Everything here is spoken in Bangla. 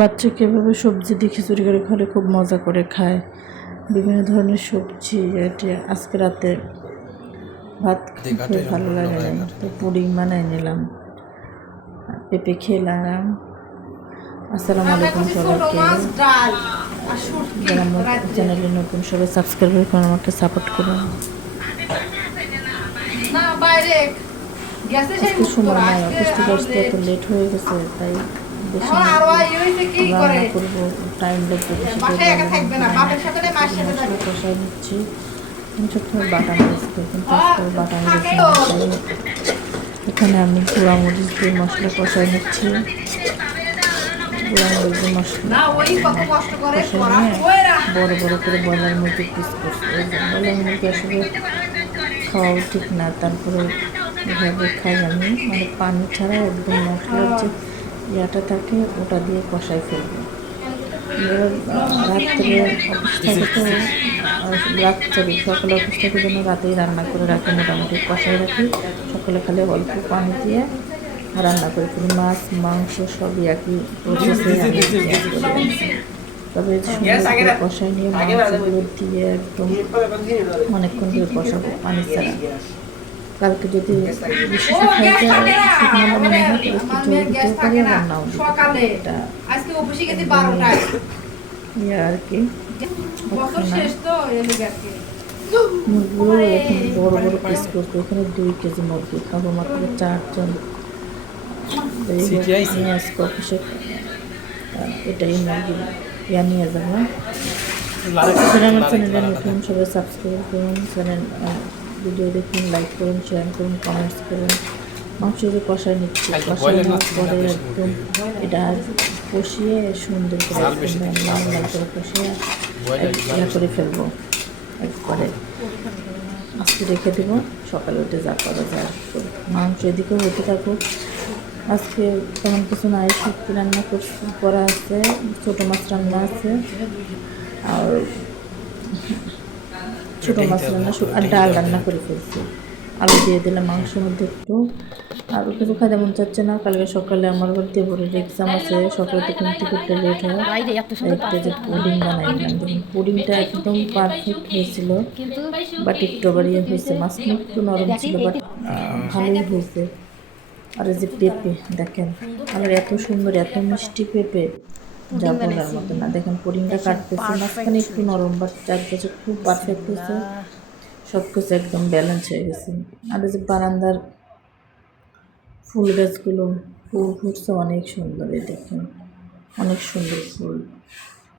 বাচ্চাকে এভাবে সবজি দিয়ে খিচুড়ি করে খেলে খুব মজা করে খায়। বিভিন্ন ধরনের সবজি এটি আজকে রাতে ভাত খেতে ভালো লাগে তো পুডিং বানাই নিলাম। পেঁপে খেলাম। আসসালামু আলাইকুম সবাইকে। যারা আমার চ্যানেলে নতুন সবাই সাবস্ক্রাইব করে আমাকে সাপোর্ট করুন। আজকে সময় নাই অফিস থেকে আসতে এত লেট হয়ে গেছে তাই রান্না করব টাইম লাগবে থাকবে কষাই নিচ্ছি সবসময় বাটা মরিচ বাটা মরিচ এখানে আমি গুঁড়া মরিচ দিয়ে মশলা কষাই নিচ্ছি। গুঁড়া মরিচ দিয়ে মশলা কষাই নিয়ে বড় বড় করে ব্রয়লার মুরগি পিস করছি। মুরগি আসলে খাওয়াও ঠিক না তারপরে এভাবে খাই আমি। মানে পানি ছাড়া একদম মশলার যে ইয়াটা থাকে ওটা দিয়ে কষাই ফেলব। রাত্রে অফিস থাকে তো রাত্রে সকালে অফিস থেকে যেন রাতেই রান্না করে রাখি মোটামুটি কষাই রাখি। সকালে খালি অল্প পানি দিয়ে রান্না করে ফেলি। মাছ মাংস সবই একই। তবে কষাই নিয়ে মাংসগুলো দিয়ে একদম অনেকক্ষণ ধরে কষাবো পানি ছাড়া। কালকে যদি বেশি শুকাই যায় শুকনো মনে হয় তাহলে একটু জল। সকালে। আজকে অফিসে গেছি বারোটায়। ইয়ে আর কি। বছর শেষ তো এলো এখন বড় বড় পিস করতে এখানে দুই কেজি মুরগি খাব মাত্র চারজন। আজকে অফিসে এটাই মুরগি। ইয়া নিয়ে যাব। আমার চ্যানেলে নতুন সবাই সাবস্ক্রাইব করুন। চ্যানেল ভিডিও দেখুন লাইক করুন শেয়ার করুন কমেন্টস করুন। মাংস যে কষায় নিচ্ছি কষায় নেওয়ার পরে একদম এটা কষিয়ে সুন্দর করে লাল লাল করে কষিয়ে ইয়া করে ফেলব। একবারে আজকে রেখে দেবো সকালে উঠে যা করা যায়। মাংস এদিকেও হতে থাকুক। আজকে তেমন কিছু নাই শুক্তি রান্না করছি করা আছে ছোটো মাছ রান্না আছে। আর ছোটো মাছ রান্না শু- আর ডাল রান্না করে ফেলছি। আলু দিয়ে দিলাম মাংসের মধ্যে একটু। আর কিছু খাইতে মন চাচ্ছে না। কালকে সকালে আমার আবার দেবরের এক্সাম আছে। সকালে তো ঘুম থেকে উঠতে লেট হয়। একটা যে পুডিং বানাইলাম দেখুন পুডিংটা একদম পারফেক্ট হয়েছিল। বাট একটু আবার ইয়ে হয়েছে। মাছটা একটু নরম ছিল বাট ভালোই হয়েছে। আর এই যে পেঁপে দেখেন। আমার এত সুন্দর এত মিষ্টি পেঁপে। মতো না। দেখেন পুডিংটা কাটতেছে। মাঝখানে একটু নরম বাট চারপাশে খুব পারফেক্ট হয়েছে। সব কিছু একদম ব্যালেন্স হয়ে গেছে। আর যে বারান্দার ফুল গাছগুলো ফুল ফুটছে অনেক সুন্দর দেখেন। অনেক সুন্দর ফুল।